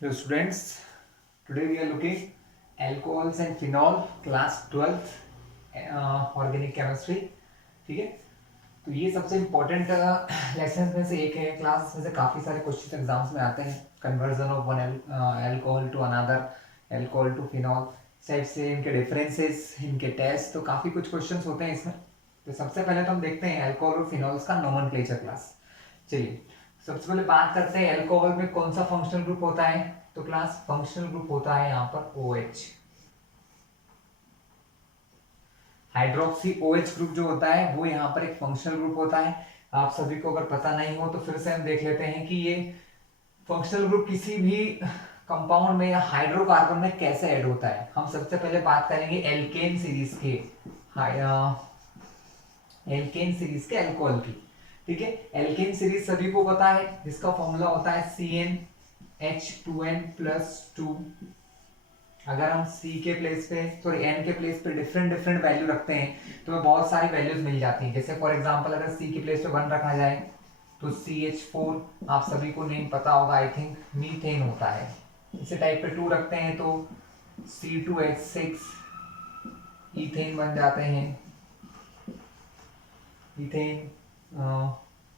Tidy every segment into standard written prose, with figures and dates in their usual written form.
Hello students, today we are looking alcohols and phenol class 12th organic chemistry. ठीक है, तो ये सबसे इम्पोर्टेंट लेसन में से एक है। क्लास में से काफ़ी सारे क्वेश्चन एग्जाम्स में आते हैं। Conversion of one alcohol to another alcohol to phenol, type से इनके डिफरेंसेस, इनके टेस्ट, तो काफ़ी कुछ क्वेश्चंस होते हैं इसमें। तो सबसे पहले तो हम देखते हैं एल्कोहल और फिनॉल्स का नोमेनक्लेचर क्लास। चलिए सबसे पहले बात करते हैं एल्कोहल में कौन सा फंक्शनल ग्रुप होता है। तो क्लास फंक्शनल ग्रुप होता है यहाँ पर OH। हाइड्रोक्सी OH ग्रुप जो होता है वो यहाँ पर एक फंक्शनल ग्रुप होता है। आप सभी को अगर पता नहीं हो तो फिर से हम देख लेते हैं कि ये फंक्शनल ग्रुप किसी भी कंपाउंड में या हाइड्रोकार्बन में कैसे ऐड होता है। हम सबसे पहले बात करेंगे एल्केन सीरीज के एल्केन सीरीज के अल्कोहल की। ठीक है, एल्केन सीरीज सभी को पता है, जिसका फॉर्मूला होता है CnH2n+2। अगर हम C के प्लेस पे N के प्लेस पे डिफरेंट डिफरेंट वैल्यू रखते हैं तो हमें बहुत सारी वैल्यूज मिल जाती हैं। जैसे फॉर एग्जांपल अगर C के प्लेस पे 1 रखा जाए तो CH4, आप सभी को नेम पता होगा आई थिंक, मीथेन होता है। इसी टाइप पे 2 रखते हैं तो C2H6 ईथेन बन जाते हैं। Methane,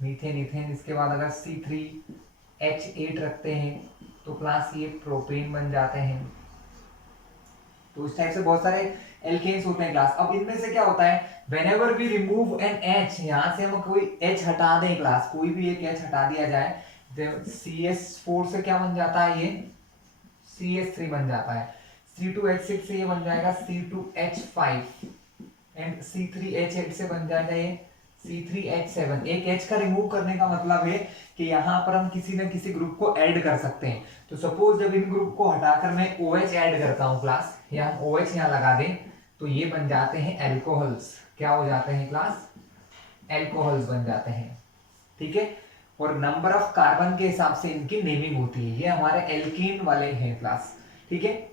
methane, ethane. इसके बाद अगर C3H8 रखते हैं तो क्लास ये प्रोपेन बन जाते हैं। तो इस टाइप से बहुत सारे एल्केन्स होते हैं क्लास। अब इनमें से क्या होता है, whenever we remove an H, यहाँ से हम कोई H हटा दें क्लास, कोई भी एक H हटा दिया जाए तो CH4 से क्या बन जाता है, ये CH3 बन जाता है। C2H6 से ये बन जाएगा C2H5 एंड C3H8 से बन जाएगा ये C3H7। एक H का रिमूव करने का मतलब है कि यहाँ पर हम किसी न किसी ग्रुप को ऐड कर सकते हैं। तो सपोज जब इन ग्रुप को हटाकर मैं OH ऐड करता हूँ क्लास, या हम OH यहाँ लगा दें तो ये बन जाते हैं एल्कोहल्स। क्या हो जाते हैं क्लास, एल्कोहल्स बन जाते हैं। ठीक है, और नंबर ऑफ कार्बन के हिसाब से इनकी नेमिंग होती है। ये हमारे एल्कीन वाले हैं क्लास। ठीक है,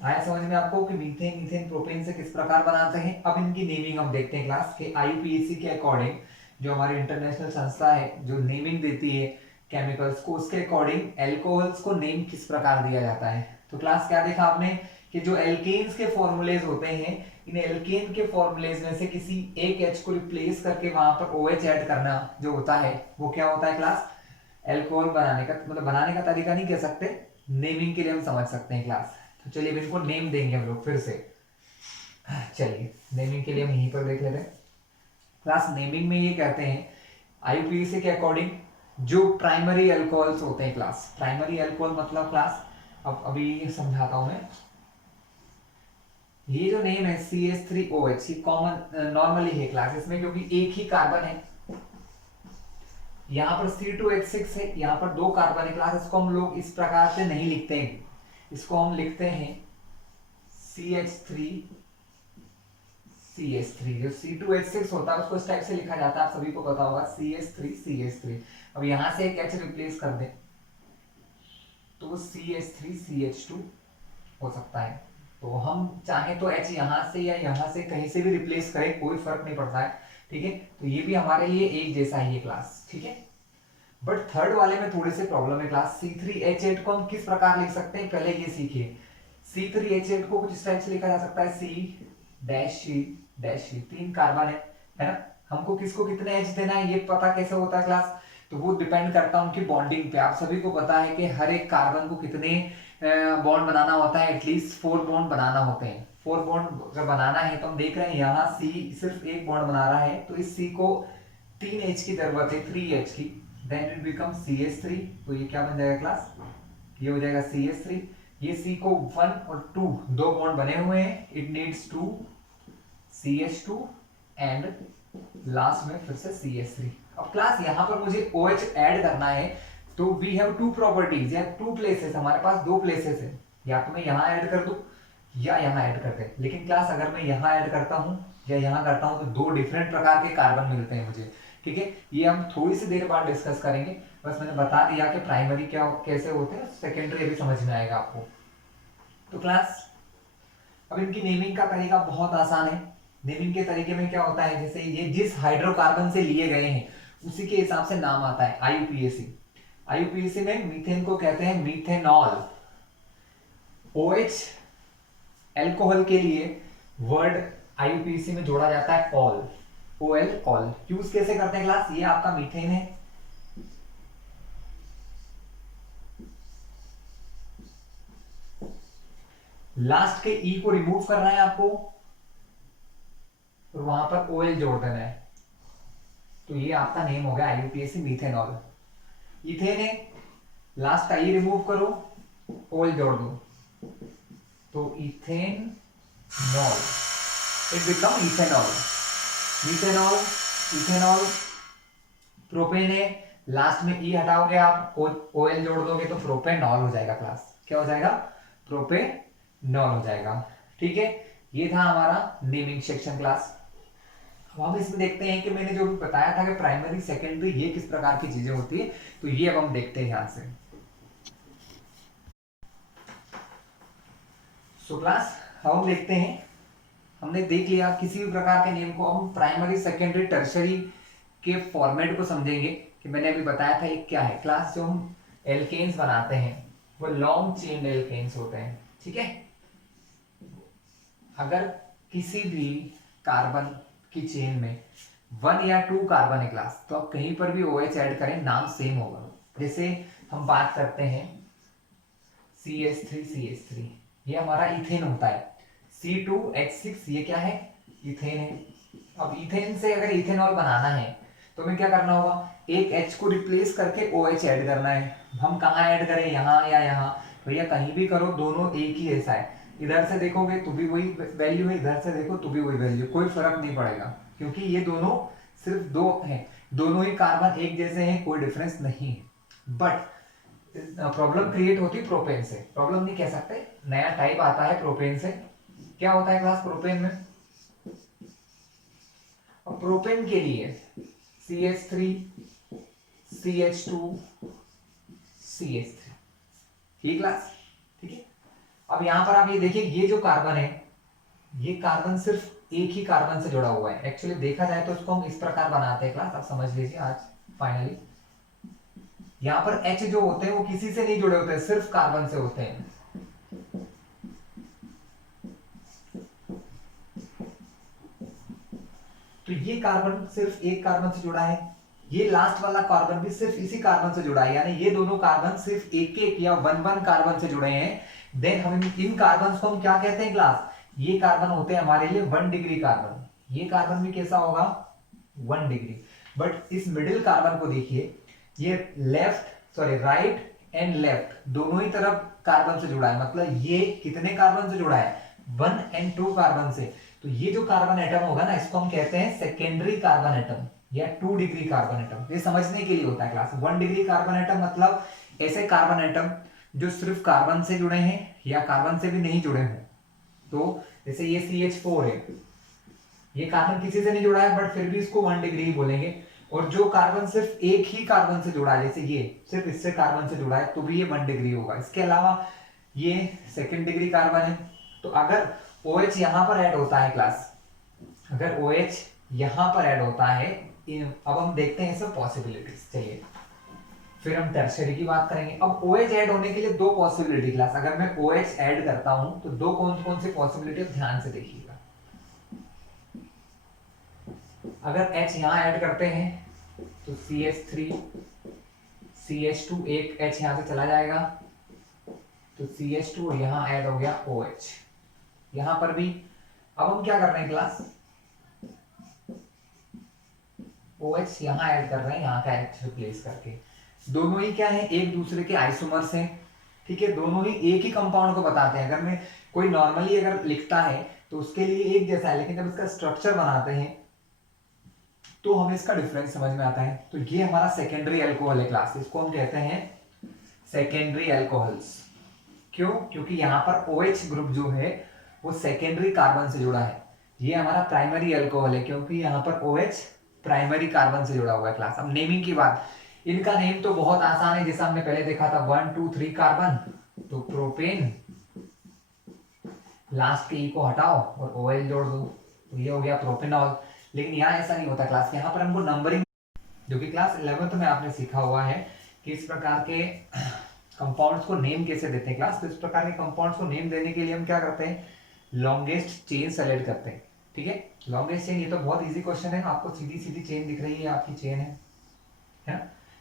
आया समझ में आपको कि मीथेन, ईथेन, प्रोपेन से किस प्रकार बनाते हैं। अब इनकी नेमिंग हम देखते हैं क्लास के। IUPAC के अकॉर्डिंग, जो हमारी इंटरनेशनल संस्था है जो नेमिंग देती है केमिकल्स को, उसके अकॉर्डिंग एल्कोहल्स को नेम किस प्रकार दिया जाता है। तो क्लास क्या देखा आपने कि जो एल्केन्स के फॉर्मूलेज होते हैं, इन एल्केन के फॉर्मूलेज में से किसी एक H को रिप्लेस करके वहां पर OH ऐड करना जो होता है वो क्या होता है क्लास, एल्कोहल बनाने का, मतलब बनाने का तरीका नहीं कह सकते, नेमिंग के लिए हम समझ सकते हैं क्लास। तो चलिए अब इनको नेम देंगे हम लोग फिर से। चलिए नेमिंग के लिए हम यहीं पर देख लेते हैं क्लास। नेमिंग में ये कहते हैं IUPAC के अकॉर्डिंग जो प्राइमरी अल्कोहल्स होते हैं क्लास, प्राइमरी अल्कोहल मतलब क्लास, अब अभी समझाता हूं मैं। ये जो नेम है CH3OH, ये कॉमन नॉर्मली है क्लास इसमें, क्योंकि एक ही कार्बन है। यहाँ पर C2H6 है, यहाँ पर 2 कार्बन है क्लास। इसको हम लोग इस प्रकार से नहीं लिखते हैं, इसको हम लिखते हैं CH3 जो C2H6 होता है उसको इस टाइप से लिखा जाता है, आप सभी को पता होगा CH3। अब यहां से एक H रिप्लेस कर दें तो CH3CH2 हो सकता है। तो हम चाहे तो H यहां से या यहां से कहीं से भी रिप्लेस करें, कोई फर्क नहीं पड़ता है। ठीक है, तो ये भी हमारे लिए एक जैसा ही है क्लास। ठीक है, बट थर्ड वाले में थोड़ी सी प्रॉब्लम है क्लास। C3H8 को हम किस प्रकार लिख सकते हैं, पहले ये सीखिए। C3H8 को कुछ इस टाइप से लिखा जा सकता है C', 3 कार्बन है ना। हमको किसको कितने H देना है ये पता कैसे होता है क्लास, तो वो डिपेंड करता है उनकी बॉन्डिंग पे। आप सभी को पता है कि हर एक कार्बन को कितने बॉन्ड बनाना होता है, एटलीस्ट 4 बॉन्ड बनाना होते हैं। 4 बॉन्ड अगर बनाना है तो हम देख रहे हैं यहाँ C सिर्फ एक बॉन्ड बना रहा है, तो इस C को 3 H की जरूरत है, 3 H की। देन इट बिकम CH3, तो ये क्या बन जाएगा क्लास, ये हो जाएगा CH3। ये C को 1 और 2 दो बॉन्ड बने हुए हैं, it needs 2 CH2 and last में फिर से CH3। अब क्लास यहाँ पर मुझे OH ऐड करना है तो वी हैव 2 प्रॉपर्टीज या 2 प्लेसेस, हमारे पास 2 प्लेसेस है, या तो मैं यहाँ ऐड कर दूं या यहाँ ऐड करते हैं। लेकिन क्लास अगर मैं यहाँ ऐड करता हूँ या यहाँ करता हूँ तो 2 डिफरेंट प्रकार के कार्बन मिलते हैं मुझे। ठीक है, ये हम थोड़ी सी देर बाद डिस्कस करेंगे। बस मैंने बता दिया कि प्राइमरी क्या कैसे होते हैं, सेकेंडरी अभी समझ में आएगा आपको। तो क्लास अब इनकी नेमिंग का तरीका बहुत आसान है। नेमिंग के तरीके में क्या होता है, जैसे ये जिस हाइड्रोकार्बन से लिए गए हैं उसी के हिसाब से नाम आता है। IUPAC आईयूपीएसी में मीथेन को कहते हैं मीथेनॉल। OH एल्कोहल के लिए वर्ड आईयूपीएसी में जोड़ा जाता है ऑल, OL ऑल। यूज कैसे करते हैं क्लास? ये आपका मीथेन है, लास्ट के ई को रिमूव करना है आपको और वहां पर OL जोड़ देना है, तो ये आपका नेम हो गया आईयूपीएसी मीथेनॉल। इथेन है, लास्ट का ई रिमूव करो, OL जोड़ दो, तो ethanol, it become ethanol. Methanol, ethanol. Propane है, लास्ट में ई हटाओगे आप, OL जोड़ दोगे तो प्रोपेनॉल हो जाएगा क्लास। क्या हो जाएगा? प्रोपेनॉल हो जाएगा। ठीक है, ये था हमारा नेमिंग सेक्शन क्लास। अब हम इसमें देखते हैं कि मैंने जो भी बताया था कि प्राइमरी सेकेंडरी ये किस प्रकार की चीजें होती है, तो ये अब हम देखते हैं ध्यान से। सो क्लास अब हम देखते हैं, हमने देख लिया किसी भी प्रकार के नेम को। अब हम प्राइमरी सेकेंडरी टर्शरी के फॉर्मेट को समझेंगे कि मैंने अभी बताया था एक क्या है क्लास। जो हम एल्केन्स बनाते हैं वो लॉन्ग चेन एल्केन्स होते हैं। ठीक है, अगर किसी भी कार्बन की चेन में 1 या 2 कार्बन है क्लास, तो आप कहीं पर भी OH ऐड करें नाम सेम होगा। जैसे हम बात करते हैं CH3, ये हमारा इथेन होता है। C2H6 ये क्या है? इथेन है। अब इथेन से अगर इथेनॉल बनाना है तो हमें क्या करना होगा? एक H को रिप्लेस करके OH ऐड करना है। हम कहाँ ऐड करें, यहाँ या यहाँ? भैया कहीं भी करो, दोनों एक ही ऐसा है। इधर से देखोगे तो भी वही वैल्यू है, इधर से देखो तो भी वही वैल्यू, कोई फर्क नहीं पड़ेगा, क्योंकि ये दोनों सिर्फ दो हैं, दोनों ही कार्बन एक जैसे हैं, कोई डिफरेंस नहीं है। बट प्रॉब्लम क्रिएट होती है प्रोपेन से। प्रॉब्लम नहीं कह सकते, नया टाइप आता है प्रोपेन से। क्या होता है क्लास प्रोपेन में? और प्रोपेन के लिए CH3, CH2, CH3, ठीक क्लास? ठीक है, अब यहां पर आप ये देखिए, ये जो कार्बन है, ये कार्बन सिर्फ एक ही कार्बन से जुड़ा हुआ है। एक्चुअली देखा जाए तो इसको हम इस प्रकार बनाते हैं क्लास, आप समझ लीजिए आज फाइनली। यहां पर H जो होते हैं वो किसी से नहीं जुड़े होते हैं, सिर्फ कार्बन से होते हैं। तो ये कार्बन सिर्फ एक कार्बन से जुड़ा है, ये लास्ट वाला कार्बन भी सिर्फ इसी कार्बन से जुड़ा है, यानी ये दोनों कार्बन सिर्फ एक एक या वन वन कार्बन से जुड़े हैं। देन हम इन कार्बन को हम क्या कहते हैं क्लास? ये कार्बन होते हैं हमारे लिए 1 डिग्री कार्बन। ये कार्बन भी कैसा होगा? 1 डिग्री। बट इस मिडिल कार्बन को देखिए, ये राइट एंड लेफ्ट दोनों ही तरफ कार्बन से जुड़ा है। मतलब ये कितने कार्बन से जुड़ा है? 1 और 2 कार्बन से। तो ये जो कार्बन एटम होगा ना, इसको हम कहते हैं सेकेंडरी कार्बन एटम या 2 डिग्री कार्बन एटम। ये समझने के लिए होता है क्लास। 1 डिग्री कार्बन एटम मतलब ऐसे कार्बन एटम जो सिर्फ कार्बन से जुड़े हैं या कार्बन से भी नहीं जुड़े हैं। तो जैसे ये CH4 है, ये कार्बन किसी से नहीं जुड़ा है बट फिर भी इसको 1 डिग्री ही बोलेंगे। और जो कार्बन सिर्फ एक ही कार्बन से जुड़ा है, जैसे ये सिर्फ इससे कार्बन से जुड़ा है, तो भी ये 1 डिग्री होगा। इसके अलावा ये सेकेंड डिग्री कार्बन है। तो अगर OH यहां पर ऐड होता है क्लास, अगर OH यहां पर ऐड होता है, अब हम देखते हैं सब पॉसिबिलिटीज। चलिए फिर हम टर्शियरी की बात करेंगे। अब OH ऐड होने के लिए दो पॉसिबिलिटी क्लास, अगर मैं OH ऐड करता हूं तो दो कौन कौन से पॉसिबिलिटी, ध्यान से देखिएगा। अगर H यहां ऐड करते हैं तो CH3, CH2, एक H यहां से चला जाएगा तो CH2 और यहां ऐड हो गया OH, यहां पर भी। अब हम क्या कर रहे हैं क्लास? OH यहां ऐड कर रहे हैं, यहां का H रिप्लेस करके। दोनों ही क्या है? एक दूसरे के आइसोमर्स हैं। ठीक है, दोनों ही एक ही कंपाउंड को बताते हैं। अगर मैं कोई नॉर्मली अगर लिखता है तो उसके लिए एक जैसा है, लेकिन जब इसका स्ट्रक्चर बनाते हैं तो हमें इसका डिफरेंस समझ में आता है। तो ये हमारा सेकेंडरी अल्कोहल है क्लास, इसको हम कहते हैं सेकेंडरी अल्कोहल्स। क्यों? क्योंकि यहाँ पर OH ग्रुप जो है वो सेकेंडरी कार्बन से जुड़ा है। ये हमारा प्राइमरी अल्कोहल है क्योंकि यहाँ पर OH प्राइमरी कार्बन से जुड़ा हुआ है क्लास। अब नेमिंग की बात, इनका नेम तो बहुत आसान है, जैसा हमने पहले देखा था 1 2 3 कार्बन, तो प्रोपेन, लास्ट के ई को हटाओ और OL जोड़ दो, तो ये हो गया प्रोपेनॉल। लेकिन यहाँ ऐसा नहीं होता क्लास, यहाँ पर हमको नंबरिंग, जो कि क्लास 11th में आपने सीखा हुआ है कि इस प्रकार के कंपाउंड्स को नेम कैसे देते हैं क्लास। तो इस प्रकार के कंपाउंड्स को नेम देने के लिए हम क्या करते हैं, लॉन्गेस्ट चेन सेलेक्ट करते हैं। ठीक है, लॉन्गेस्ट चेन, ये तो बहुत इजी क्वेश्चन है, आपको सीधी सीधी चेन दिख रही है, आपकी चेन है ना।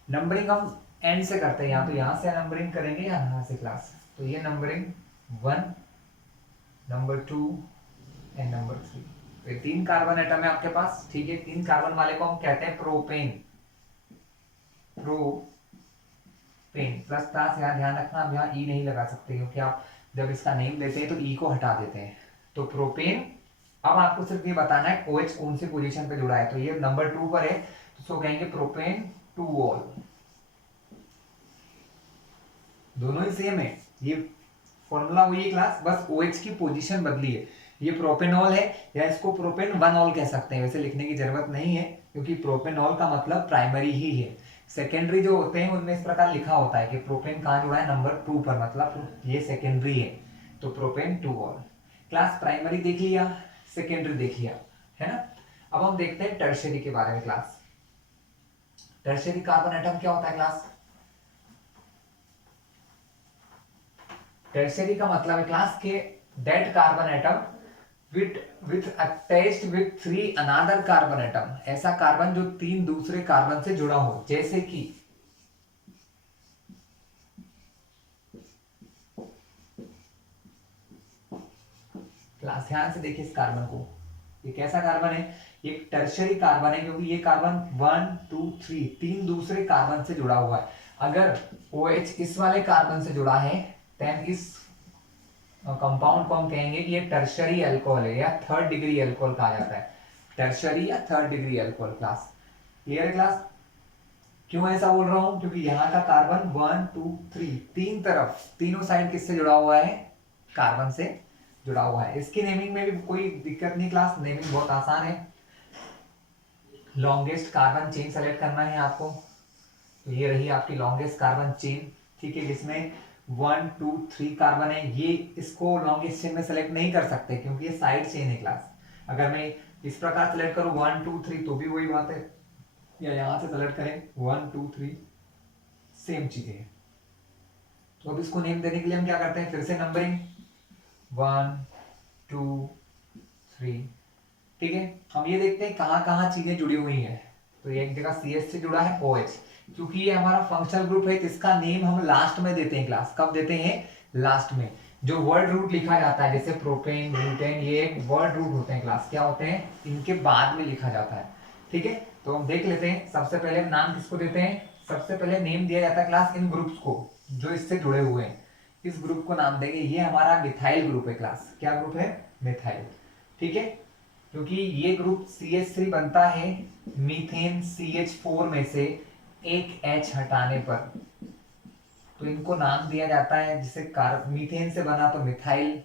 नंबरिंग हम एंड से करते हैं, या तो यहाँ से नंबरिंग करेंगे या यहाँ से क्लास। तो ये नंबरिंग 1, नंबर 2 एंड नंबर 3। तो ये 3 कार्बन एटम है आपके पास। ठीक है, 3 कार्बन वाले को हम कहते हैं प्रोपेन। प्रोपेन प्लस क्लास, यहाँ ध्यान रखना, आप यहाँ ई नहीं लगा सकते क्योंकि आप जब इसका नेम लेते हैं तो ई को हटा देते हैं। तो प्रोपेन, अब आपको सिर्फ ये बताना है OH कौन सी पोजीशन पे जुड़ा है। तो ये नंबर 2 पर है, तो उसको कहेंगे प्रोपेन 2 ऑल। दोनों ही सेम है, ये फॉर्मूला हुई है क्लास, बस OH की पोजीशन बदली है। ये प्रोपेनॉल है, या इसको प्रोपेन 1 ऑल कह सकते हैं, वैसे लिखने की जरूरत नहीं है क्योंकि प्रोपेनॉल का मतलब प्राइमरी ही है। सेकेंडरी जो होते हैं उनमें इस प्रकार लिखा होता है कि प्रोपेन कहाँ जुड़ा है, नंबर 2 पर, मतलब ये सेकेंडरी है। तो प्रोपेन 2 ऑल। क्लास प्राइमरी देख लिया, सेकेंडरी देख लिया, है ना। अब हम देखते हैं टर्शियरी के बारे में क्लास। टर्शियरी कार्बन एटम क्या होता है क्लास। टर्शियरी का मतलब है क्लास के that carbon atom with attached with 3 another carbon atom, ऐसा कार्बन जो 3 दूसरे कार्बन से जुड़ा हो। जैसे कि क्लास ध्यान से देखिए इस कार्बन को, ये कैसा कार्बन है, ये टर्शियरी कार्बन है क्योंकि ये कार्बन 1 2 3 3 दूसरे कार्बन से जुड़ा हुआ है। अगर OH इस वाले कार्बन से जुड़ा है देन इस कंपाउंड को हम कहेंगे कि ये टर्शियरी अल्कोहल है या थर्ड डिग्री अल्कोहल कहा जाता है। टर्शियरी या third degree alcohol class. Clear class. क्यों ऐसा बोल रहा हूं, क्योंकि यहाँ का कार्बन 1 2 3 तीन तरफ, तीनों साइड किससे जुड़ा हुआ है, कार्बन से जुड़ा हुआ है। इसकी नेमिंग में भी कोई दिक्कत नहीं क्लास, नेमिंग बहुत आसान है। लॉन्गेस्ट कार्बन चेन सेलेक्ट करना है आपको, तो ये रही आपकी लॉन्गेस्ट कार्बन चेन। ठीक है, जिसमें 1 2 3 कार्बन है। ये इसको लॉन्गेस्ट चेन में सेलेक्ट नहीं कर सकते क्योंकि ये साइड चेन है क्लास। अगर मैं इस प्रकार सेलेक्ट करूं 1 2 3 तो भी वही बात है, या यहां से सेलेक्ट करें 1 2 3 सेम चीजें है। तो अब इसको नेम देने के लिए हम क्या करते हैं, फिर से नंबरिंग 1 2 3। ठीक है, हम ये देखते हैं कहाँ कहाँ चीजें जुड़ी हुई हैं। तो ये एक जगह CH से जुड़ा है OH, क्योंकि ये हमारा फंक्शनल ग्रुप है, तो इसका नेम हम लास्ट में देते हैं क्लास। कब देते हैं, लास्ट में। जो वर्ड रूट लिखा जाता है जैसे प्रोपेन ब्यूटेन, ये एक वर्ड रूट होते हैं क्लास, क्या होते हैं, इनके बाद में लिखा जाता है। ठीक है, तो हम देख लेते हैं। सबसे पहले हम नाम किसको देते हैं, सबसे पहले नेम दिया जाता है क्लास इन ग्रुप्स को जो इससे जुड़े हुए हैं। इस ग्रुप को नाम देंगे, ये हमारा मिथाइल ग्रुप है क्लास। क्या ग्रुप है, मिथाइल। ठीक है, क्योंकि ये ग्रुप CH3 बनता है मीथेन CH4 में से एक H हटाने पर, तो इनको नाम दिया जाता है। जिसे मीथेन से बना तो मिथाइल,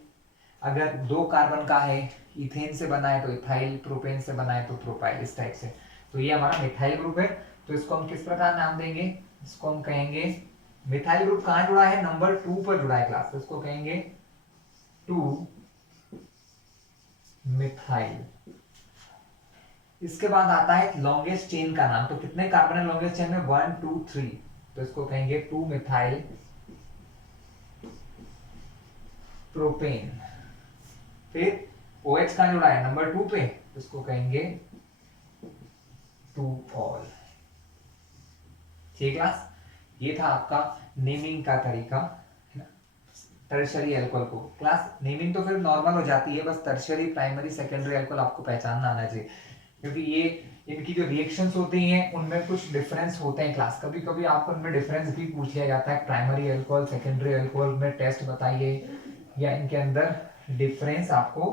अगर 2 कार्बन का है, इथेन से बना है तो इथाइल, प्रोपेन से बना है तो प्रोपाइल, इस टाइप से। तो ये हमारा मिथाइल ग्रुप है। तो इसको हम किस प्रकार नाम देंगे, इसको हम कहेंगे, मिथाइल ग्रुप कहाँ जुड़ा है, नंबर 2 पर जुड़ा है क्लास, तो इसको कहेंगे 2 मिथाइल। इसके बाद आता है लॉन्गेस्ट चेन का नाम। तो कितने कार्बन है लॉन्गेस्ट चेन में, 1 2 3, तो इसको कहेंगे 2 मिथाइल प्रोपेन। फिर OH का जुड़ा है नंबर 2 पे, तो इसको कहेंगे 2 ऑल। ठीक क्लास, ये था आपका नेमिंग का तरीका टर्शियरी अल्कोहल को। क्लास नेमिंग तो फिर नॉर्मल हो जाती है, बस टर्शियरी प्राइमरी सेकेंडरी अल्कोहल आपको पहचानना आना चाहिए, क्योंकि ये इनकी जो रिएक्शंस होती हैं उनमें कुछ डिफरेंस होते हैं क्लास। कभी कभी आपको उनमें डिफरेंस भी पूछ लिया जाता है, प्राइमरी अल्कोहल सेकेंडरी अल्कोहल में टेस्ट बताइए, या इनके अंदर डिफरेंस आपको।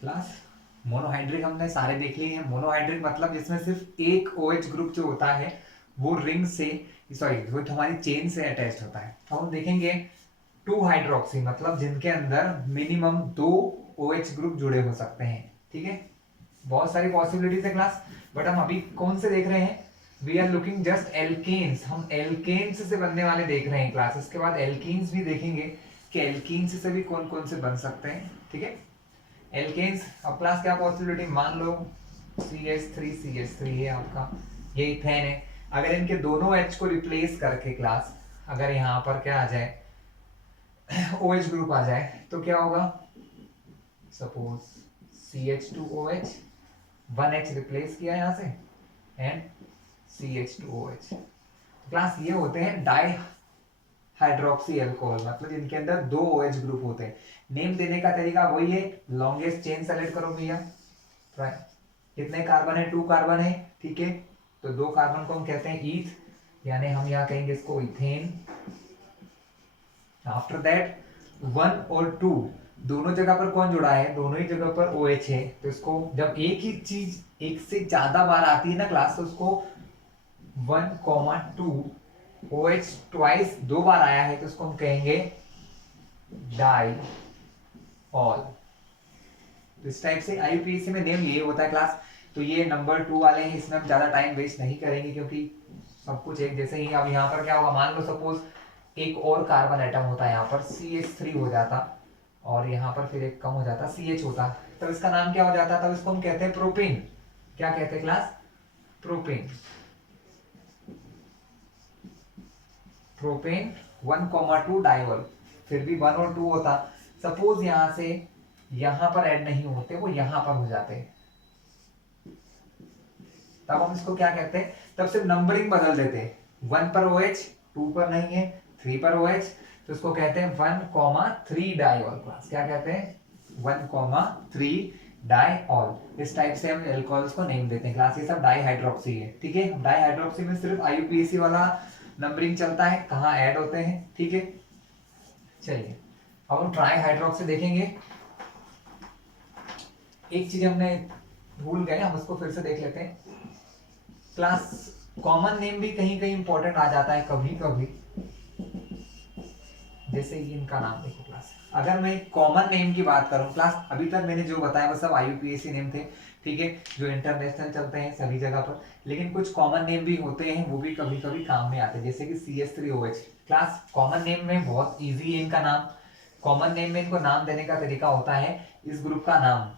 क्लास मोनोहाइड्रिक हमने सारे देख लिए हैं। मोनोहाइड्रिक मतलब जिसमें सिर्फ एक OH ग्रुप जो होता है वो रिंग से, सॉरी वो हमारी चेन से अटैच होता है। अब हम देखेंगे 2 हाइड्रोक्सी मतलब जिनके अंदर मिनिमम 2 OH ग्रुप जुड़े हो सकते हैं। ठीक है, बहुत सारी पॉसिबिलिटीज है क्लास, बट हम अभी कौन से देख रहे हैं, we are looking just alkenes. हम एल्केन्स से बनने वाले देख रहे हैं क्लास। इसके बाद एल्कीन्स भी देखेंगे कि एल्कीन्स से भी कौन कौन से बन सकते हैं। ठीक है, एल्केन्स। अब क्लास क्या पॉसिबिलिटी, मान लो CH3 है आपका, ये इथेन है, अगर इनके दोनों H को रिप्लेस करके क्लास अगर यहाँ पर क्या आ जाए OH ग्रुप आ जाए तो क्या होगा, सपोज CH2OH 1H रिप्लेस किया यहाँ से एंड CH2OH। क्लास ये होते हैं डाई हाइड्रोक्सी अल्कोहल, मतलब जिनके अंदर दो OH ग्रुप होते हैं। नेम देने का तरीका वही है, लॉन्गेस्ट चेन सेलेक्ट करो भैया। कितने कार्बन है, 2 कार्बन है, ठीक है। तो 2 कार्बन को हम कहते हैं ईथ, यानी हम यहाँ कहेंगे इसको इथेन। आफ्टर दैट 1 और 2 दोनों जगह पर कौन जुड़ा है, दोनों ही जगह पर OH है। तो इसको जब एक ही चीज एक से ज्यादा बार आती है ना क्लास, तो उसको 1,2 OH ट्वाइस 2 बार आया है तो इसको हम कहेंगे डाई ऑल। तो इस टाइप से IUPAC में नेम ये होता है क्लास। तो ये नंबर 2 वाले हैं, इसमें हम ज्यादा टाइम वेस्ट नहीं करेंगे क्योंकि सब कुछ एक जैसे ही। अब यहाँ पर क्या होगा, मान लो सपोज एक और कार्बन एटम होता है यहाँ पर, CH3 हो जाता और यहाँ पर फिर एक कम हो जाता CH होता, तब इसका नाम क्या हो जाता, तब इसको हम कहते हैं प्रोपेन। क्या कहते हैं क्लास, प्रोपेन। प्रोपेन 1,2 डाइवल, फिर भी 1 और 2 होता। सपोज यहां से यहां पर ऐड नहीं होते, वो यहां पर हो जाते, तब हम इसको क्या कहते हैं, तब सिर्फ नंबरिंग बदल देते, 1 पर OH 2 पर नहीं है, 3 पर OH, तो इसको कहते हैं 1,3 डाइऑल क्लास। क्या कहते हैं, 1,3 डाइऑल। इस टाइप से हम एल्कोहल्स को नेम देते हैं क्लास। ये सब डाइहाइड्रोक्सी है, ठीक है। डाइहाइड्रोक्सी में सिर्फ IUPAC वाला नंबरिंग चलता है, कहाँ ऐड होते हैं, ठीक है। चलिए अब हम ट्राई हाइड्रोक्सी देखेंगे। एक चीज हमने भूल गए, हम उसको फिर से देख लेते हैं क्लास। कॉमन नेम भी कहीं कहीं इंपॉर्टेंट आ जाता है कभी कभी, जैसे ये इनका नाम देखो क्लास। अगर मैं कॉमन नेम की बात करूं क्लास, अभी तक मैंने जो बताया वो सब IUPAC नेम थे, ठीक है, जो इंटरनेशनल चलते हैं सभी जगह पर। लेकिन कुछ कॉमन नेम भी होते हैं, वो भी कभी कभी काम में आते हैं, जैसे कि CH3OH क्लास। कॉमन नेम में बहुत इजी है इनका नाम। कॉमन नेम में इनको नाम देने का तरीका होता है, इस ग्रुप का नाम,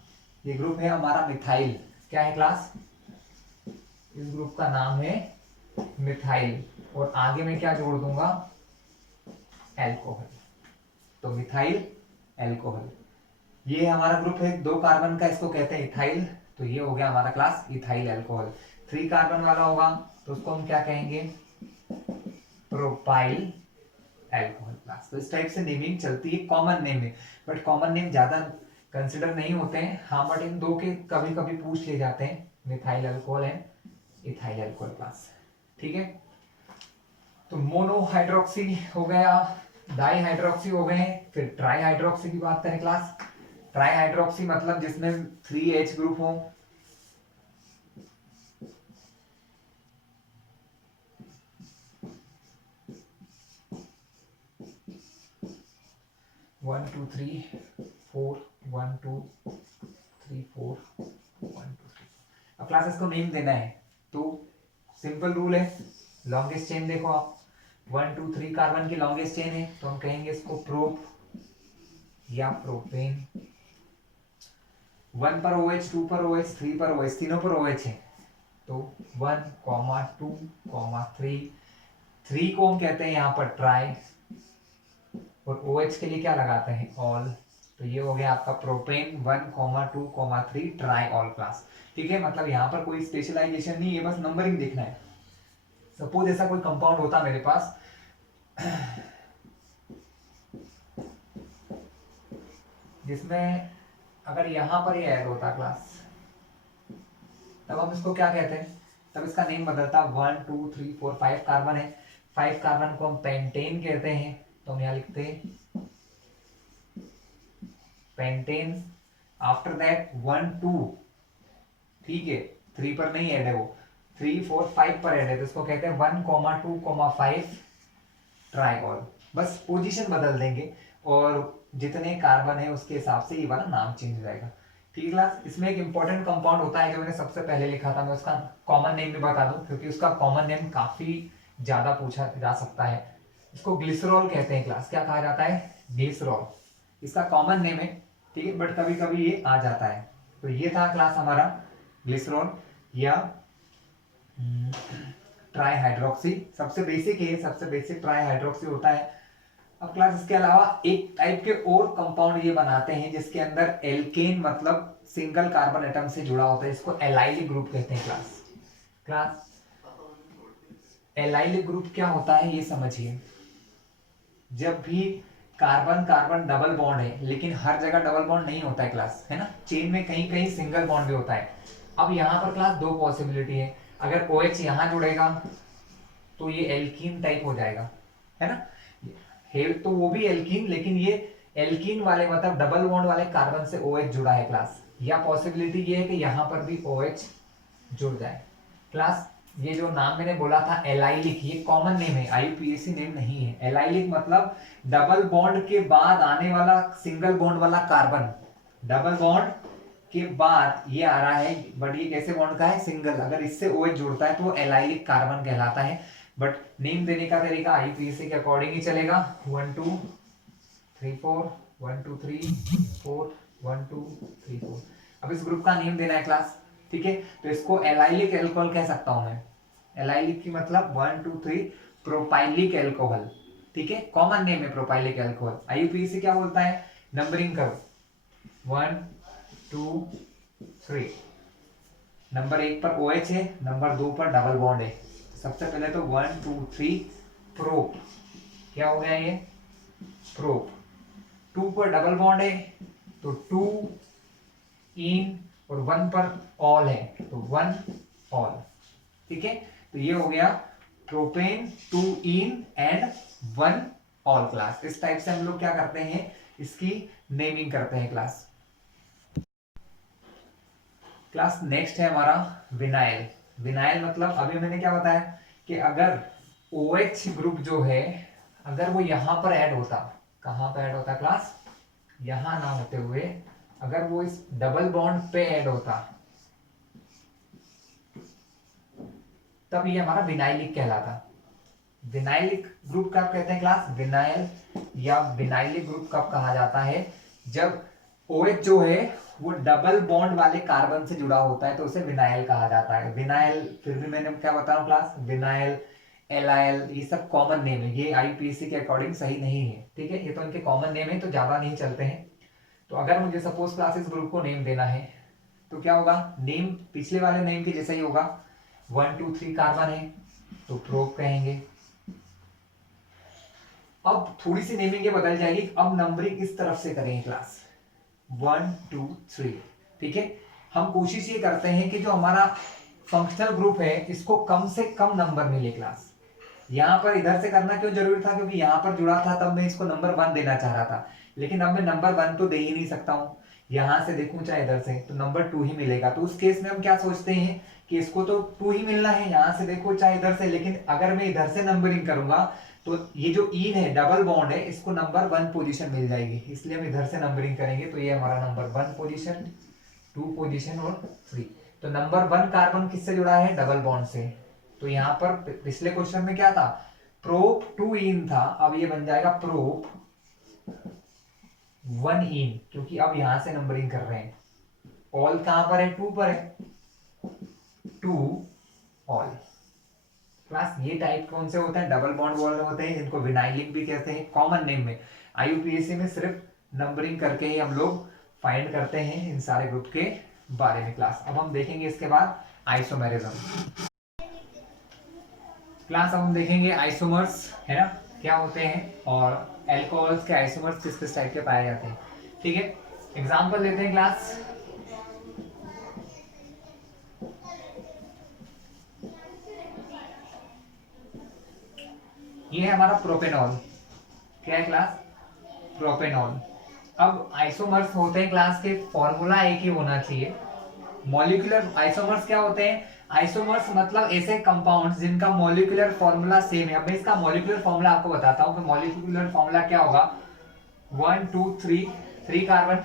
ये ग्रुप है हमारा मिथाइल। क्या है क्लास, इस ग्रुप का नाम है मिथाइल, और आगे मैं क्या जोड़ दूंगा, एल्कोहल। तो मिथाइल एल्कोहल, ये हमारा ग्रुप है 2 कार्बन का, इसको कहते हैं इथाइल। तो ये हो गया हमारा क्लास इथाइल एल्कोहल। 3 कार्बन वाला होगा तो उसको हम क्या कहेंगे, प्रोपाइल एल्कोहल क्लास। तो इस टाइप से नेमिंग चलती है कॉमन नेम में, बट कॉमन नेम ज्यादा कंसिडर नहीं होते हैं, हाँ, बट इन दो के कभी कभी पूछ ले जाते हैं, methyl alcohol and ethyl alcohol class, ठीक है। तो मोनोहाइड्रोक्सी हो गया, डाई हाइड्रोक्सी हो गए, फिर ट्राई हाइड्रोक्सी की बात करें क्लास। ट्राई हाइड्रोक्सी मतलब जिसमें 3H ग्रुप हो, वन टू थ्री फोर, 1 2 3 4 1 2 3। अब क्लासेस को नेम देना है तो सिंपल रूल है, लॉन्गेस्ट चेन देखो आप, 1 2 3 कार्बन की लॉन्गेस्ट चेन है तो हम कहेंगे इसको प्रोप या प्रोपेन। 1 पर OH, 2 पर OH, 3 पर OH, तीनों पर OH है तो 1, 2, 3। 3 को हम कहते हैं यहाँ पर ट्राई, और OH के लिए क्या लगाते हैं, ऑल। तो ये हो गया आपका प्रोपेन 1, 2, 3 ट्राई ऑल क्लास, ठीक है। मतलब यहाँ पर कोई स्पेशलाइजेशन नहीं है, बस नंबरिंग देखना है। सपोज ऐसा कोई कंपाउंड होता मेरे पास जिसमें अगर यहां पर ये ऐड होता क्लास, तब हम इसको क्या कहते हैं, तब इसका नेम बदलता। 1 2 3 4 5 कार्बन है, 5 कार्बन को हम पेंटेन कहते हैं, तो हम यहाँ लिखते हैं पेंटेन। आफ्टर दैट 1 2, ठीक है, 3 पर नहीं ऐड है वो, 3 4 5 पर ऐड है तो इसको कहते हैं 1 2 5 ट्राइऑल। बस पोजीशन बदल देंगे और जितने कार्बन है उसके हिसाब से ये वाला नाम चेंज हो जाएगा, ठीक है क्लास। इसमें एक इंपॉर्टेंट कंपाउंड होता है जो मैंने सबसे पहले लिखा था, मैं उसका कॉमन नेम भी बता दूं क्योंकि उसका कॉमन नेम काफी ज्यादा पूछा जा सकता है। इसको ग्लिसरॉल कहते हैं क्लास। क्या कहा जाता है, ग्लिसरॉल, इसका कॉमन नेम है, ठीक है, बट कभी कभी ये आ जाता है। तो ये था क्लास हमारा ग्लिसरॉल या ट्राई हाइड्रोक्सी, सबसे बेसिक है, सबसे बेसिक ट्राई हाइड्रोक्सी होता है। अब क्लास इसके अलावा एक टाइप के और कंपाउंड ये बनाते हैं जिसके अंदर एल्केन मतलब सिंगल कार्बन एटम से जुड़ा होता है, इसको एलाइलिक ग्रुप कहते हैं। क्लास एलाइलिक ग्रुप क्या होता है ये समझिए। जब भी कार्बन कार्बन डबल बॉन्ड है, लेकिन हर जगह डबल बॉन्ड नहीं होता है क्लास, है ना, चेन में कहीं कहीं सिंगल बॉन्ड भी होता है। अब यहाँ पर क्लास दो पॉसिबिलिटी है, अगर OH यहाँ जुड़ेगा तो ये एल्कीन टाइप हो जाएगा, है ना, है तो वो भी एल्कीन, लेकिन ये एल्कीन वाले मतलब डबल बॉन्ड वाले कार्बन से OH जुड़ा है क्लास। या पॉसिबिलिटी ये है कि यहाँ पर भी OH जुड़ जाए। क्लास ये जो नाम मैंने बोला था एलाइलिक, ये कॉमन नेम है, IUPAC नेम नहीं है। एलाइलिक मतलब डबल बॉन्ड के बाद आने वाला सिंगल बॉन्ड वाला कार्बन, डबल बॉन्ड के बाद ये आ रहा है, बट ये कैसे बॉन्ड का है, सिंगल, अगर इससे OH जुड़ता है तो वो एलाइलिक कार्बन कहलाता है। बट नेम देने का तरीका IUPAC के अकॉर्डिंग ही चलेगा। 1 2 3 4 1 2 3 4 1 2 3 4। अब इस ग्रुप का नेम देना है क्लास, ठीक है, तो इसको एलाइलिक एल्कोहल कह सकता हूं मैं। एलाइलिक की मतलब 1 2 3 प्रोपाइलिक एल्कोहल, ठीक है, कॉमन नेम है प्रोपाइलिक एल्कोहल। IUPAC क्या बोलता है, नंबरिंग करो 1 2 3, नंबर 1 पर OH है, नंबर 2 पर डबल बॉन्ड है। सबसे पहले तो 1 2 3 प्रोप, क्या हो गया ये, प्रोप। 2 पर डबल बॉन्ड है तो 2 इन, और 1 पर ऑल है तो 1 ऑल, ठीक है, तो ये हो गया propane 2 in and 1 all class. इस टाइप से हम लोग क्या करते हैं, इसकी नेमिंग करते हैं क्लास। क्लास नेक्स्ट है हमारा विनाइल। विनाइल मतलब अभी मैंने क्या बताया कि अगर OH ग्रुप जो है अगर वो यहां पर ऐड होता, कहां पर ऐड होता क्लास, यहां ना होते हुए अगर वो इस डबल बॉन्ड पे ऐड होता तब ये हमारा विनाइलिक कहलाता। विनाइलिक ग्रुप कब कहते हैं क्लास, विनाइल या विनाइलिक ग्रुप कब कहा जाता है, जब OH जो है वो डबल बॉन्ड वाले कार्बन से जुड़ा होता है तो उसे विनाइल कहा जाता है। विनाइल फिर भी मैंने क्या बता रहा हूँ क्लास, विनाइल एलाइल ये सब कॉमन नेम है, ये IUPAC के अकॉर्डिंग सही नहीं है, ठीक है, ये तो इनके कॉमन नेम है तो ज्यादा नहीं चलते हैं। तो अगर मुझे सपोज क्लास इस ग्रुप को नेम देना है तो क्या होगा, नेम पिछले वाले नेम के जैसा ही होगा। 1 2 3 कार्बन है तो प्रोप कहेंगे। अब थोड़ी सी नेमिंग बदल जाएगी, अब नंबरिंग इस तरफ से करेंगे क्लास 1 2 3, ठीक है। हम कोशिश ये करते हैं कि जो हमारा फंक्शनल ग्रुप है इसको कम से कम नंबर मिले क्लास। यहां पर इधर से करना क्यों जरूरी था, क्योंकि यहां पर जुड़ा था तब मैं इसको नंबर 1 देना चाह रहा था, लेकिन अब मैं नंबर 1 तो दे ही नहीं सकता हूं, यहां से देखूं चाहे इधर से तो नंबर 2 ही मिलेगा। तो उस केस में हम क्या सोचते हैं कि इसको तो 2 ही मिलना है, यहां से देखो चाहे इधर से, लेकिन अगर मैं इधर से नंबरिंग करूंगा तो ये जो इन है डबल बॉन्ड है इसको नंबर 1 पोजीशन मिल जाएगी, इसलिए हम इधर से नंबरिंग करेंगे। तो ये हमारा नंबर 1 पोजीशन, 2 पोजीशन और 3। तो नंबर 1 कार्बन किससे जुड़ा है, डबल बॉन्ड से। तो यहाँ पर पिछले क्वेश्चन में क्या था, प्रोप 2 इन था, अब ये बन जाएगा प्रोप 1 इन, क्योंकि अब यहां से नंबरिंग कर रहे हैं। ऑल कहां पर है, 2 पर है, 2 ऑल। क्लास ये टाइप कौन से होते हैं, डबल बॉन्ड वाले होते हैं जिनको विनाइलिक भी कहते हैं, कॉमन नेम में। IUPAC में सिर्फ नंबरिंग करके ही हम लोग फाइंड करते हैं इन सारे ग्रुप के बारे में क्लास। अब हम देखेंगे इसके बाद आइसोमेरिज्म क्लास। अब हम देखेंगे आइसोमर्स, है ना, क्या होते हैं, और एल्कोहल्स के आइसोमर्स किस किस टाइप के पाए जाते हैं, ठीक है। एग्जाम्पल लेते हैं क्लास। ये है हमारा प्रोपेनॉल, क्या है क्लास, प्रोपेनॉल। अब आइसोमर्स होते हैं क्लास के, फॉर्मूला एक ही होना चाहिए। मॉलिक्यूलर आइसोमर्स क्या होते हैं, आइसोमर्स मतलब ऐसे कंपाउंड्स जिनका मॉलिक्यूलर फॉर्मूला सेम है। अब मैं इसका मॉलिक्यूलर फॉर्मूला आपको बताता हूं कि मॉलिक्यूलर फॉर्मूला क्या होगा। 1 2 3 3 कार्बन,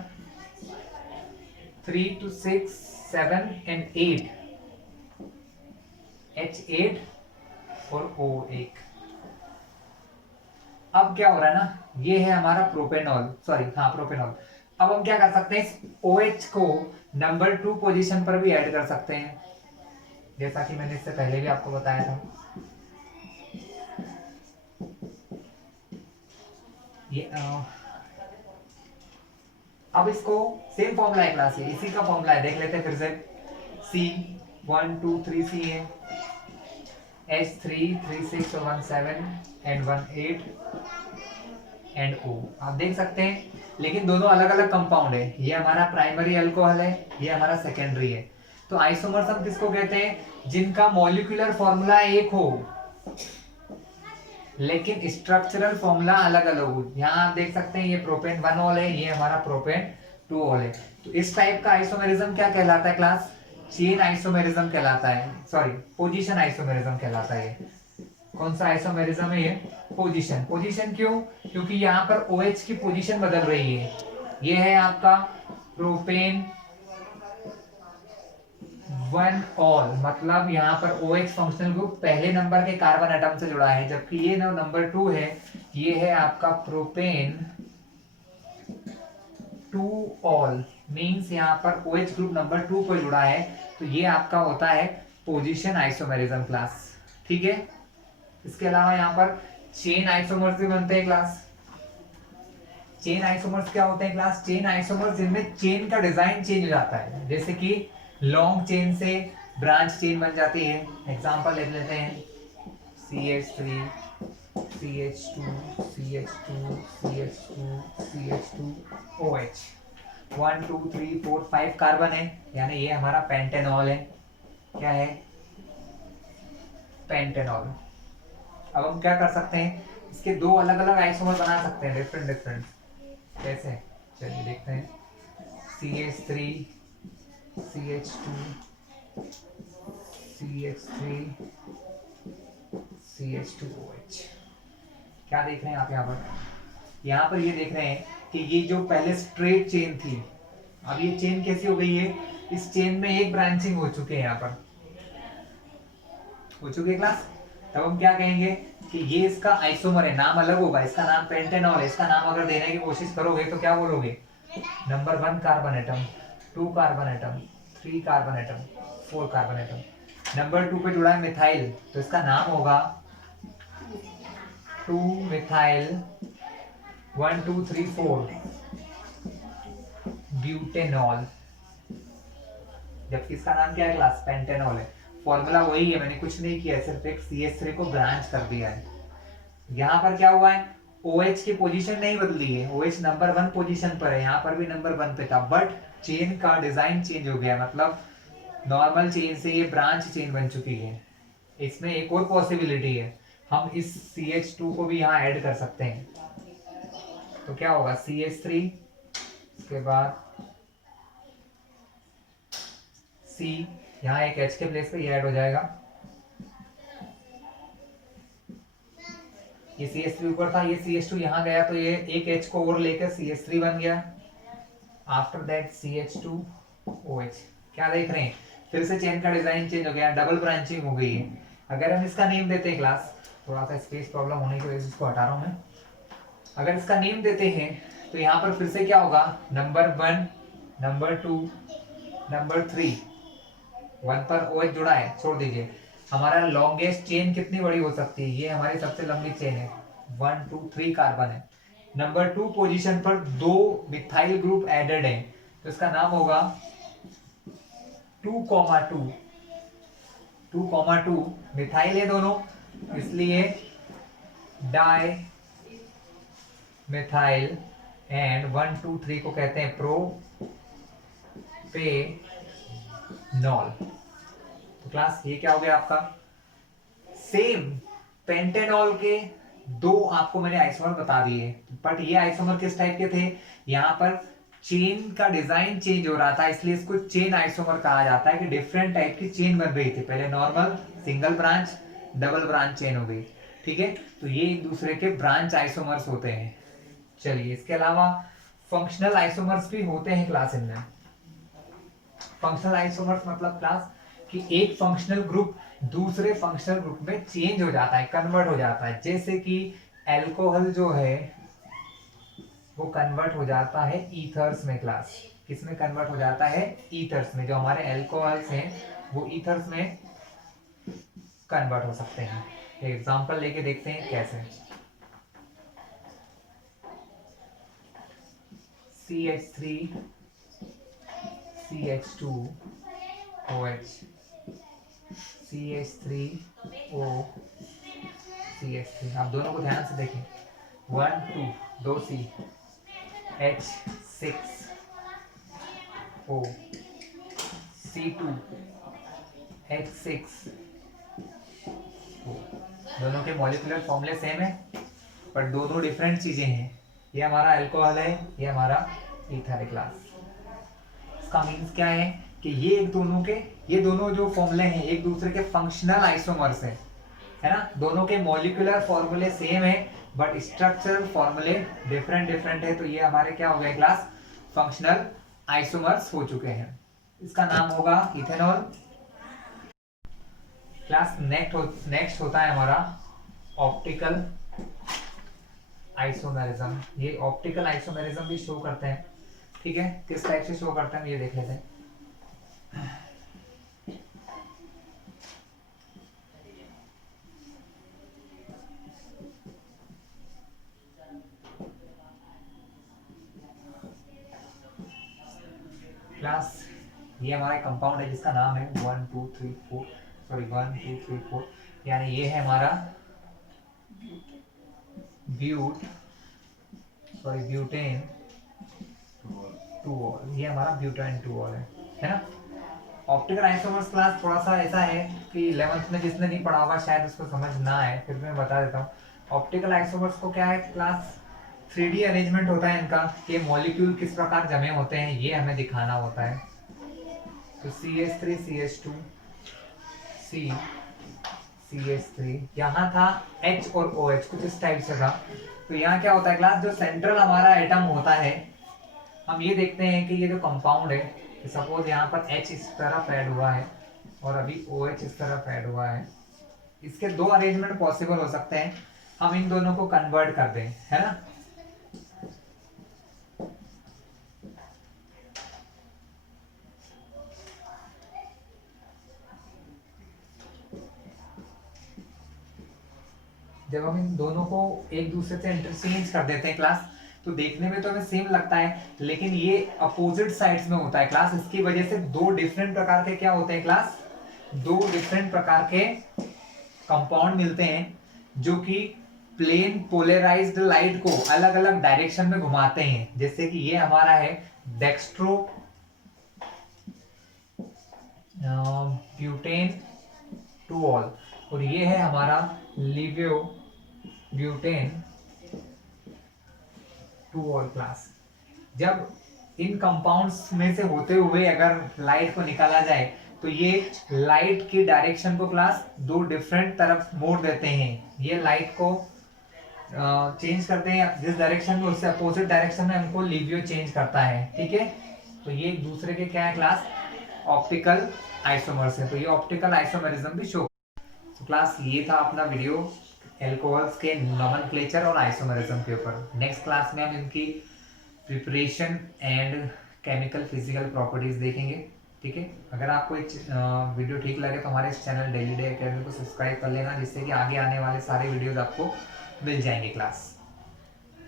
3 to 6 7 and 8, H8 और O1। अब क्या हो रहा है ना, ये है हमारा प्रोपेनॉल, सॉरी हाँ प्रोपेनॉल। अब हम क्या कर सकते हैं, इस OH को नंबर 2 पोजीशन पर भी ऐड कर सकते हैं, जैसा कि मैंने इससे पहले भी आपको बताया था। ये अब इसको सेम फॉर्मूला है क्लास, इसी का फॉर्मूला है, देख लेते हैं फिर से। C1 2 3 C है, H3 3 6 1 7 and 1 8 एंड O। आप देख सकते हैं, लेकिन दोनों अलग अलग कंपाउंड है। ये हमारा प्राइमरी अल्कोहल है, ये हमारा सेकेंडरी है। तो आइसोमर्स हम किसको कहते हैं? जिनका मॉलिक्यूलर फॉर्मूला एक हो लेकिन स्ट्रक्चरल फॉर्मूला अलग अलग हो। यहाँ आप देख सकते हैं ये प्रोपेन 1 ऑल है, ये हमारा प्रोपेन 2 ऑल है। तो इस टाइप का आइसोमेरिज्म क्या कहलाता है क्लास? चेन आइसोमेरिज्म कहलाता है, सॉरी पोजीशन आइसोमेरिज्म कहलाता है। कौन सा आइसोमेरिज्म है ये? पोजीशन। पोजीशन क्यों? क्योंकि यहाँ पर OH की पोजीशन बदल रही है। ये है आपका प्रोपेन 1 ऑल, मतलब यहाँ पर OH फंक्शनल ग्रुप पहले नंबर के कार्बन एटम से जुड़ा है, जबकि ये नंबर 2 है, ये है आपका प्रोपेन 2 ऑल, मींस यहाँ पर OH ग्रुप नंबर 2 पर जुड़ा है। तो ये आपका होता है पोजीशन आइसोमेरिज्म क्लास। ठीक है, इसके अलावा यहाँ पर चेन आइसोमर्स भी बनते हैं क्लास। चेन आइसोमर्स क्या होते हैं क्लास? चेन आइसोमर्स जिनमें चेन का डिजाइन चेंज हो जाता है, जैसे कि लॉन्ग चेन से ब्रांच चेन बन जाती है। एग्जांपल ले लेते हैं, CH3 CH2 CH2 CH2 CH2 OH, 1 2 3 4 5 carbon है, यानी ये हमारा पेंटेनॉल है। क्या है? पेंटेनॉल। अब हम क्या कर सकते हैं, इसके दो अलग अलग आइसोमर बना सकते हैं, डिफरेंट डिफरेंट। कैसे? चलिए देखते हैं। CH3 CH2 CH3 CH2OH। क्या देख रहे हैं आप यहाँ पर? यहाँ पर ये देख रहे हैं कि ये जो पहले स्ट्रेट चेन थी, अब ये चेन कैसी हो गई है? इस चेन में एक ब्रांचिंग हो चुके हैं, यहाँ पर हो चुकी है क्लास। तब हम क्या कहेंगे कि ये इसका आइसोमर है, नाम अलग होगा, इसका नाम पेंटेनॉल है। इसका नाम अगर देने की कोशिश करोगे तो क्या बोलोगे? Number 1 carbon atom, 2 carbon atom, 3 carbon atom, 4 carbon atom. Number 2 पे जुड़ा है मिथाइल, तो इसका नाम होगा 2 मिथाइल 1 2 3 4 ब्यूटेनॉल, जबकि इसका नाम क्या है क्लास? पेंटेनॉल है। फॉर्मूला वही है, मैंने कुछ नहीं किया, सिर्फ एक CH3 को ब्रांच कर दिया है। यहाँ पर क्या हुआ है? OH की पोजीशन नहीं बदली है, OH नंबर 1 पोजीशन पर है, यहाँ पर भी नंबर 1 पे था, बट चेन का डिजाइन चेंज हो गया, मतलब नॉर्मल चेन से ये ब्रांच चेन बन चुकी है। इसमें एक और पॉसिबिलिटी है, हम इस CH2 को भी यहाँ ऐड कर सकते हैं। तो क्या होगा? CH3, इसके बाद C, यहाँ एक H के प्लेस पे ये ऐड हो जाएगा। ये CH3 ऊपर था, ये CH2 यहाँ गया, तो ये एक H को और लेकर CH3 बन गया। After that CH2OH। क्या देख रहे हैं? फिर से चेन का डिजाइन चेंज हो गया, डबल ब्रांचिंग हो गई है। अगर हम इसका नेम देते हैं क्लास, थोड़ा सा स्पेस प्रॉब्लम होने की वजह से इसको हटा रहा हूं मैं। अगर इसका नेम देते हैं तो यहाँ पर फिर से क्या होगा? नंबर 1, नंबर 2, नंबर 3, 1 पर OH जुड़ा है, छोड़ दीजिए। हमारा लॉन्गेस्ट चेन कितनी बड़ी हो सकती है? ये हमारी सबसे लंबी चेन है, 1 2 3 कार्बन है। नंबर 2 पोजीशन पर 2 मिथाइल ग्रुप एडेड है, तो इसका नाम होगा 2,2। 2,2 मिथाइल है दोनों, इसलिए डाई मिथाइल, एंड 1 2 3 को कहते हैं प्रोपेनॉल। तो क्लास ये क्या हो गया आपका? सेम पेंटेनॉल के दो आपको मैंने आइसोमर बता दिए, बट ये आइसोमर किस टाइप के थे? यहाँ पर चेन का डिजाइन चेंज हो रहा था, इसलिए इसको चेन आइसोमर कहा जाता है कि डिफरेंट टाइप की चेन बन रही थी। पहले normal single branch, double branch chain हो गई। ठीक है, तो ये एक दूसरे के ब्रांच आइसोमर्स होते हैं। चलिए, इसके अलावा फंक्शनल आइसोमर्स भी होते हैं क्लास इनमें। फंक्शनल आइसोमर्स मतलब क्लास कि एक फंक्शनल ग्रुप दूसरे फंक्शनल ग्रुप में चेंज हो जाता है, कन्वर्ट हो जाता है। जैसे कि एल्कोहल जो है वो कन्वर्ट हो जाता है ईथर्स में क्लास। किसमें कन्वर्ट हो जाता है? ईथर्स में। जो हमारे एल्कोहल्स हैं वो ईथर्स में कन्वर्ट हो सकते हैं। एग्जांपल लेके देखते हैं कैसे। CH3 CH2 OH CH3O CH3। आप दोनों को ध्यान से देखें। 1 2 2 C H6O C2 H6O। दोनों के मॉलिक्यूलर फॉर्मूले सेम है, पर दो दो डिफरेंट चीजें हैं। ये हमारा अल्कोहल है, ये हमारा ईथर है क्लास। इसका मीन्स क्या है कि ये दोनों जो फॉर्मूले हैं एक दूसरे के फंक्शनल आइसोमर्स हैं, है ना। दोनों के मॉलिक्यूलर फॉर्मूले सेम है बट स्ट्रक्चरल फॉर्मूले डिफरेंट है। तो ये हमारे क्या हो गए क्लास, फंक्शनल आइसोमर्स हो चुके हैं। इसका नाम होगा इथेनॉल क्लास। नेक्स्ट होता है हमारा ऑप्टिकल आइसोमेरिज्म। ये ऑप्टिकल आइसोमेरिज्म भी शो करते हैं, ठीक है। किस टाइप से शो करते हैं ये देख लेते हैं। क्लास ये हमारा कंपाउंड है जिसका नाम है 1 2 3 4 सॉरी 1 2 3 4, यानी ये है हमारा ब्यूटेन 2ऑल। ये हमारा ब्यूटेन 2ऑल है ना। ऑप्टिकल आइसोमर्स क्लास थोड़ा सा ऐसा है कि 11th में जिसने नहीं पढ़ा होगा शायद उसको समझ ना आए, फिर मैं बता देता हूँ। ऑप्टिकल आइसोमर्स को क्या है क्लास, 3D अरेंजमेंट होता है इनका, कि मॉलिक्यूल किस प्रकार जमे होते हैं ये हमें दिखाना होता है। तो CH3 CH2 C CH3, यहाँ था H और OH कुछ इस टाइप से था। तो यहाँ क्या होता है क्लास, जो सेंट्रल हमारा एटम होता है, हम ये देखते हैं कि ये जो कंपाउंड है, सपोज यहाँ पर H इस तरफ ऐड हुआ है और अभी OH इस तरफ ऐड हुआ है। इसके दो अरेंजमेंट पॉसिबल हो सकते हैं, हम इन दोनों को कन्वर्ट कर दें, है ना। जब हम इन दोनों को एक दूसरे से इंटरचेंज कर देते हैं क्लास, तो देखने में तो हमें सेम लगता है, लेकिन ये अपोजिट साइड्स में होता है क्लास। इसकी वजह से दो डिफरेंट प्रकार के क्या होते हैं क्लास, दो डिफरेंट प्रकार के कंपाउंड मिलते हैं जो कि प्लेन पोलराइज्ड लाइट को अलग अलग डायरेक्शन में घुमाते हैं। जैसे कि ये हमारा है डेक्स्ट्रो ब्यूटेन 2ऑल और ये है हमारा लिवियो ब्यूटेन 2ऑल क्लास। जब इन कंपाउंड्स में से होते हुए अगर लाइट को निकाला जाए तो ये लाइट की डायरेक्शन को क्लास दो डिफरेंट तरफ मोड़ देते हैं। ये लाइट को चेंज करते हैं जिस डायरेक्शन में, उससे अपोजिट डायरेक्शन में हमको लिवियो चेंज करता है, ठीक है। तो ये एक दूसरे के क्या है क्लास, ऑप्टिकल आइसोमर्स है। तो ये ऑप्टिकल आइसोमरिज्म भी शो। तो क्लास ये था अपना वीडियो एल्कोहल्स के नोमेनक्लेचर और आइसोमरिज्म के ऊपर। नेक्स्ट क्लास में हम इनकी preparation and chemical physical properties देखेंगे, ठीक है। अगर आपको वीडियो ठीक लगे तो हमारे इस चैनल डेली डे अकेडमी को सब्सक्राइब कर लेना, जिससे कि आगे आने वाले सारे वीडियोस आपको मिल जाएंगे क्लास।